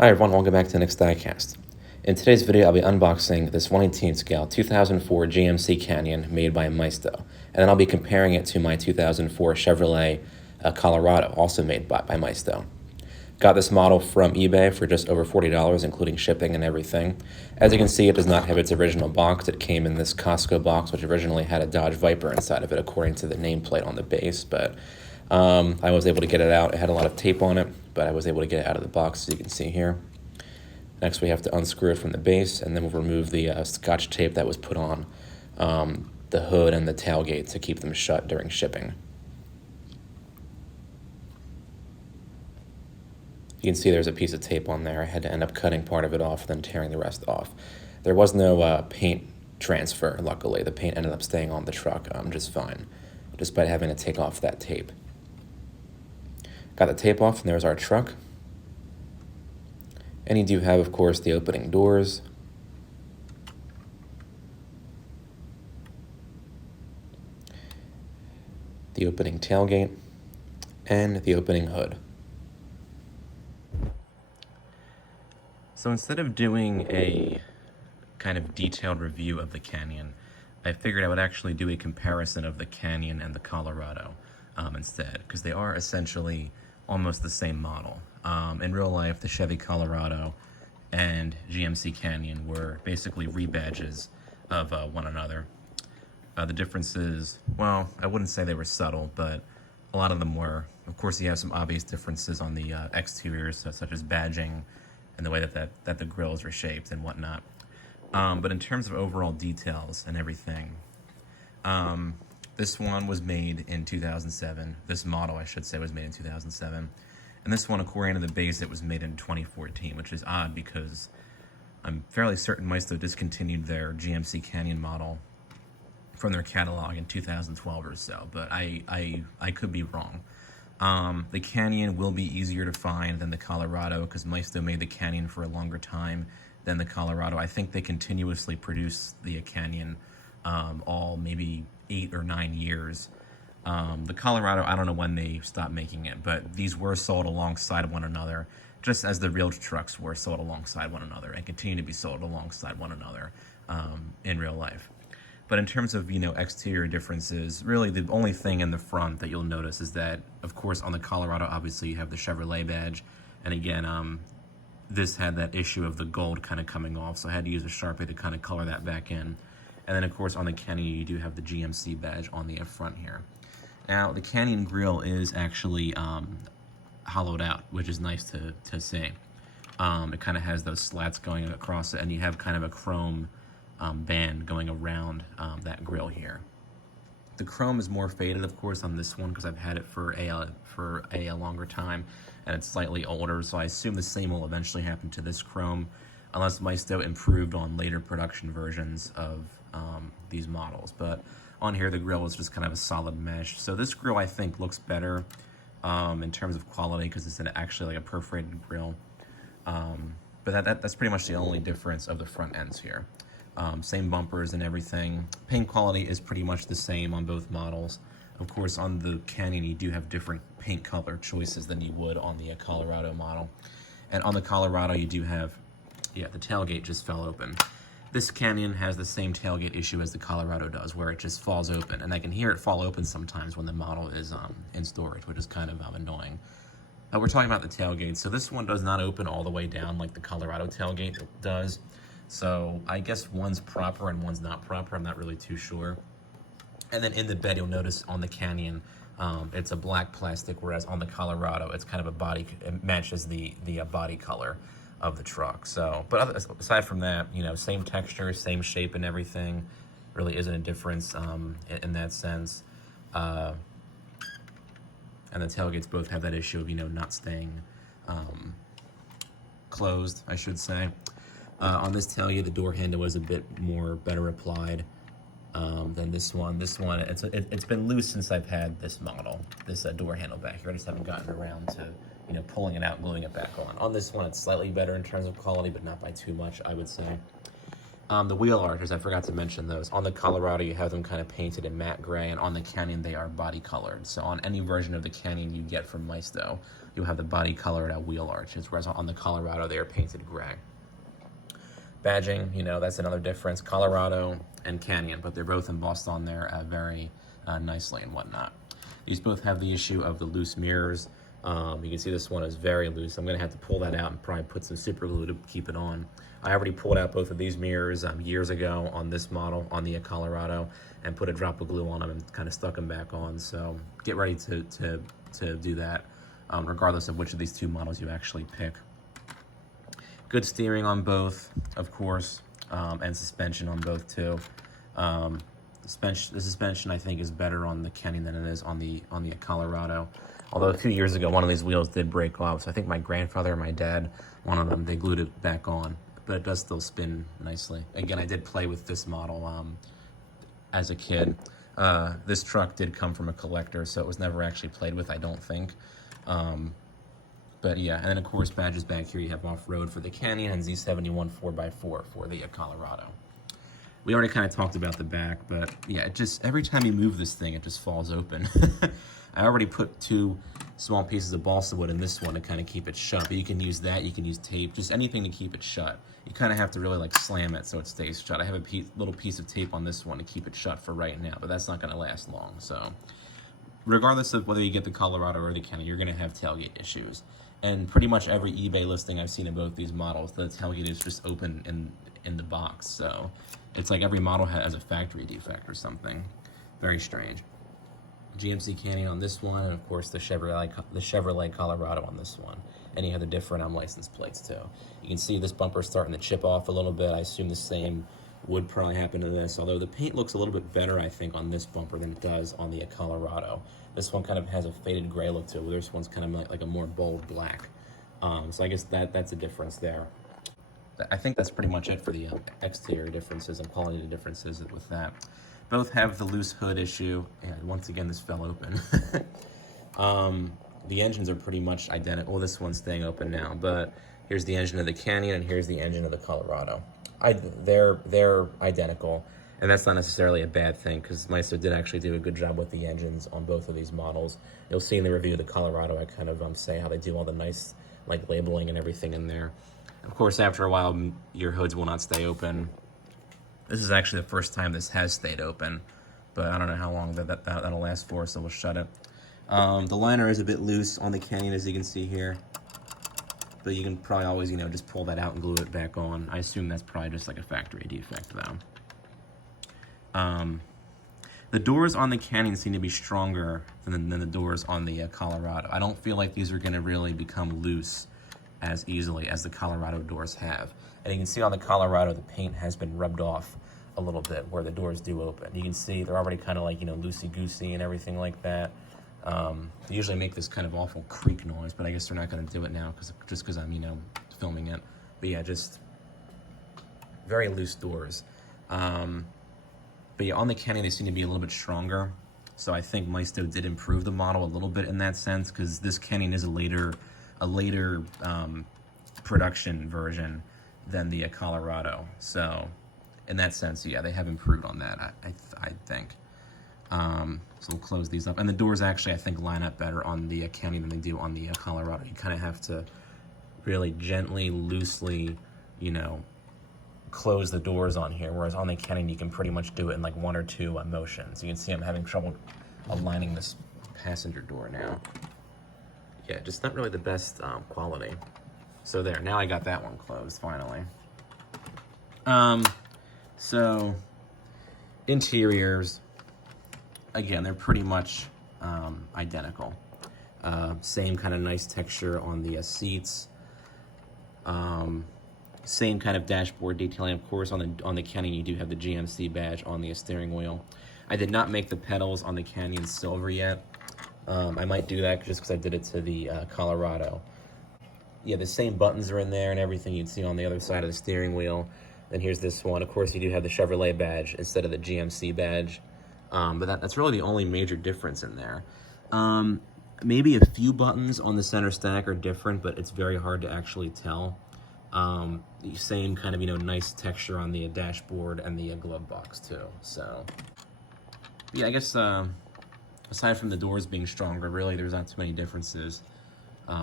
Hi everyone, welcome back to the next diecast. In today's video, I'll be unboxing this 1/18 scale 2004 GMC Canyon made by Maisto, and then I'll be comparing it to my 2004 Chevrolet Colorado, also made by Maisto. Got this model from eBay for just over $40, including shipping and everything. As you can see, it does not have its original box. It came in this Costco box, which originally had a Dodge Viper inside of it, according to the nameplate on the base, but I was able to get it out. It had a lot of tape on it, but I was able to get it out of the box, as you can see here. Next, we have to unscrew it from the base, and then we'll remove the Scotch tape that was put on the hood and the tailgate to keep them shut during shipping. You can see there's a piece of tape on there. I had to end up cutting part of it off, then tearing the rest off. There was no paint transfer, luckily. The paint ended up staying on the truck just fine, despite having to take off that tape. Got the tape off, and there's our truck. And you do have, of course, the opening doors. The opening tailgate. And the opening hood. So instead of doing a kind of detailed review of the Canyon, I figured I would actually do a comparison of the Canyon and the Colorado instead, because they are essentially almost the same model. In real life, the Chevy Colorado and GMC Canyon were basically rebadges of one another. The differences, well, I wouldn't say they were subtle, but a lot of them were. Of course, you have some obvious differences on the exteriors, such as badging and the way that the grills are shaped and whatnot. But in terms of overall details and everything, this one was made in 2007. This model, I should say, was made in 2007. And this one, according to the base, it was made in 2014, which is odd because I'm fairly certain Maisto discontinued their GMC Canyon model from their catalog in 2012 or so, but I could be wrong. The Canyon will be easier to find than the Colorado because Maisto made the Canyon for a longer time than the Colorado. I think they continuously produce the Canyon all maybe 8 or 9 years. The Colorado, I don't know when they stopped making it, but these were sold alongside one another, just as the real trucks were sold alongside one another and continue to be sold alongside one another in real life. But in terms of, exterior differences, really the only thing in the front that you'll notice is that, of course, on the Colorado, obviously you have the Chevrolet badge. And again, this had that issue of the gold kind of coming off, so I had to use a Sharpie to kind of color that back in. And then, of course, on the Canyon, you do have the GMC badge on the front here. Now, the Canyon grille is actually hollowed out, which is nice to see. It kind of has those slats going across it, and you have kind of a chrome band going around that grille here. The chrome is more faded, of course, on this one because I've had it for a longer time, and it's slightly older, so I assume the same will eventually happen to this chrome, unless Maisto improved on later production versions of these models. But on here, the grille is just kind of a solid mesh. So this grille, I think, looks better in terms of quality because it's actually like a perforated grille. But that's pretty much the only difference of the front ends here. Same bumpers and everything. Paint quality is pretty much the same on both models. Of course, on the Canyon, you do have different paint color choices than you would on the Colorado model. And on the Colorado, you do have, the tailgate just fell open. This Canyon has the same tailgate issue as the Colorado does, where it just falls open. And I can hear it fall open sometimes when the model is in storage, which is kind of annoying. We're talking about the tailgate. So this one does not open all the way down like the Colorado tailgate does. So I guess one's proper and one's not proper. I'm not really too sure. And then in the bed, you'll notice on the Canyon, it's a black plastic, whereas on the Colorado, it's kind of a body, it matches the body color of the truck. So, but aside from that, same texture, same shape and everything. Really isn't a difference in that sense. And the tailgates both have that issue of, not staying closed, I should say. On this tailgate, the door handle was a bit better applied than this one. This one, it's been loose since I've had this model, this door handle back here. I just haven't gotten around to pulling it out and gluing it back on. On this one, it's slightly better in terms of quality, but not by too much, I would say. The wheel arches, I forgot to mention those. On the Colorado, you have them kind of painted in matte gray, and on the Canyon, they are body colored. So on any version of the Canyon you get from Maisto, you'll have the body colored wheel arches, whereas on the Colorado, they are painted gray. Badging, you know, that's another difference. Colorado and Canyon, but they're both embossed on there very nicely and whatnot. These both have the issue of the loose mirrors. You can see this one is very loose. I'm gonna have to pull that out and probably put some super glue to keep it on. I already pulled out both of these mirrors years ago on this model, on the Colorado, and put a drop of glue on them and kind of stuck them back on. So get ready to do that, regardless of which of these two models you actually pick. Good steering on both, of course, and suspension on both too. The suspension I think is better on the Canyon than it is on the Colorado. Although a few years ago, one of these wheels did break off, so I think my grandfather or my dad, one of them, they glued it back on. But it does still spin nicely. Again, I did play with this model as a kid. This truck did come from a collector, so it was never actually played with, I don't think. But yeah, and then of course, badges back here, you have off-road for the Canyon and Z71 4x4 for the Colorado. We already kind of talked about the back, but yeah, it just, every time you move this thing, it just falls open. I already put 2 small pieces of balsa wood in this one to kind of keep it shut, but you can use that, you can use tape, just anything to keep it shut. You kind of have to really like slam it so it stays shut. I have a little piece of tape on this one to keep it shut for right now, but that's not going to last long. So regardless of whether you get the Colorado or the Canyon, you're going to have tailgate issues. And pretty much every eBay listing I've seen of both these models, the tailgate is just open in the box. So it's like every model has a factory defect or something. Very strange. GMC Canyon on this one, and of course the Chevrolet Colorado on this one. And you have the different license plates too. You can see this bumper starting to chip off a little bit. I assume the same would probably happen to this, although the paint looks a little bit better, I think, on this bumper than it does on the Colorado. This one kind of has a faded gray look to it, where this one's kind of like a more bold black. So I guess that's a difference there. I think that's pretty much it for the exterior differences and quality differences with that. Both have the loose hood issue, and once again, this fell open. The engines are pretty much identical. Well, this one's staying open now, but here's the engine of the Canyon, and here's the engine of the Colorado. They're identical, and that's not necessarily a bad thing, because Maisto did actually do a good job with the engines on both of these models. You'll see in the review of the Colorado, I kind of say how they do all the nice like labeling and everything in there. Of course, after a while, your hoods will not stay open. This is actually the first time this has stayed open, but I don't know how long that'll last for, so we'll shut it. The liner is a bit loose on the Canyon, as you can see here, but you can probably always, just pull that out and glue it back on. I assume that's probably just like a factory defect, though. The doors on the Canyon seem to be stronger than the doors on the Colorado. I don't feel like these are going to really become loose as easily as the Colorado doors have. And you can see on the Colorado, the paint has been rubbed off a little bit where the doors do open. You can see they're already kind of like, loosey-goosey and everything like that. They usually make this kind of awful creak noise, but I guess they're not going to do it now just because I'm, filming it. But yeah, just very loose doors. But yeah, on the Canyon, they seem to be a little bit stronger. So I think Maisto did improve the model a little bit in that sense, because this Canyon is a later production version than the Colorado. So in that sense, yeah, they have improved on that, I think. So we'll close these up. And the doors actually, I think, line up better on the Canyon than they do on the Colorado. You kind of have to really gently, loosely, close the doors on here, whereas on the Canyon, you can pretty much do it in like 1 or 2 motions. You can see I'm having trouble aligning this passenger door now. Yeah, just not really the best quality. So there, now I got that one closed, finally. So, interiors, again, they're pretty much identical. Same kind of nice texture on the seats. Same kind of dashboard detailing. Of course, on the Canyon, you do have the GMC badge on the steering wheel. I did not make the pedals on the Canyon silver yet. I might do that just because I did it to the Colorado. Yeah, the same buttons are in there and everything you'd see on the other side of the steering wheel. Then here's this one. Of course, you do have the Chevrolet badge instead of the GMC badge. But that's really the only major difference in there. Maybe a few buttons on the center stack are different, but it's very hard to actually tell. Same kind of, nice texture on the dashboard and the glove box too. So, yeah, I guess aside from the doors being stronger, really there's not too many differences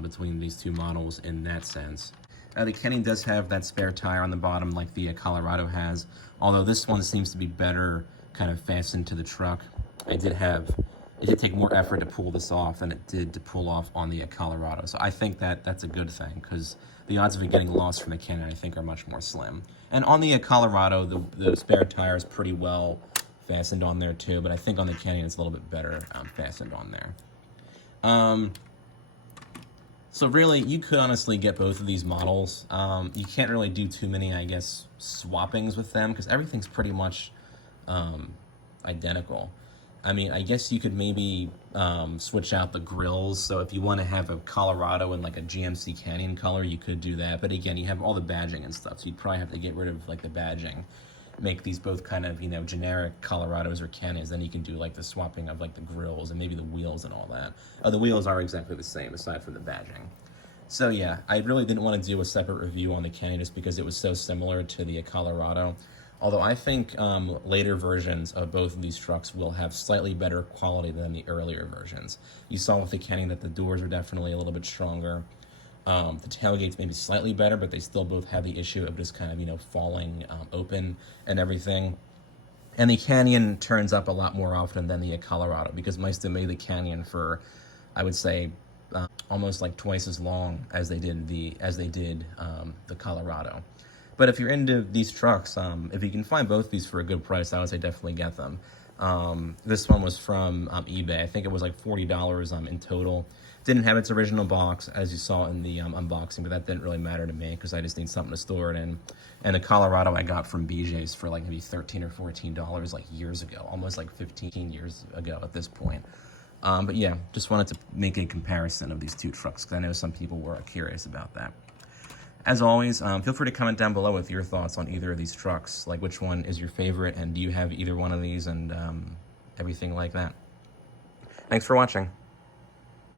between these two models in that sense. The Canyon does have that spare tire on the bottom like the Colorado has, although this one seems to be better kind of fastened to the truck. It did take more effort to pull this off than it did to pull off on the Colorado. So I think that's a good thing, because the odds of it getting lost from the Canyon, I think, are much more slim. And on the Colorado, the spare tire is pretty well fastened on there too, but I think on the Canyon it's a little bit better fastened on there. So really, you could honestly get both of these models. You can't really do too many, I guess, swappings with them, because everything's pretty much identical. I mean, I guess you could maybe switch out the grills. So if you want to have a Colorado in like a GMC Canyon color, you could do that. But again, you have all the badging and stuff, so you'd probably have to get rid of like the badging. Make these both kind of, generic Colorados or Canyons. Then you can do like the swapping of like the grills and maybe the wheels and all that. The wheels are exactly the same aside from the badging. So yeah, I really didn't want to do a separate review on the Canyon just because it was so similar to the Colorado. Although I think later versions of both of these trucks will have slightly better quality than the earlier versions. You saw with the Canyon that the doors are definitely a little bit stronger. The tailgate's maybe slightly better, but they still both have the issue of just kind of, falling open and everything. And the Canyon turns up a lot more often than the Colorado, because Maisto made the Canyon for, I would say, almost like twice as long as they did the Colorado. But if you're into these trucks, if you can find both these for a good price, I would say definitely get them. This one was from eBay. I think it was like $40 in total. Didn't have its original box, as you saw in the unboxing, but that didn't really matter to me because I just need something to store it in. And the Colorado I got from BJ's for like maybe $13 or $14 like years ago, almost like 15 years ago at this point. But yeah, just wanted to make a comparison of these two trucks because I know some people were curious about that. As always, feel free to comment down below with your thoughts on either of these trucks, like which one is your favorite and do you have either one of these and everything like that. Thanks for watching.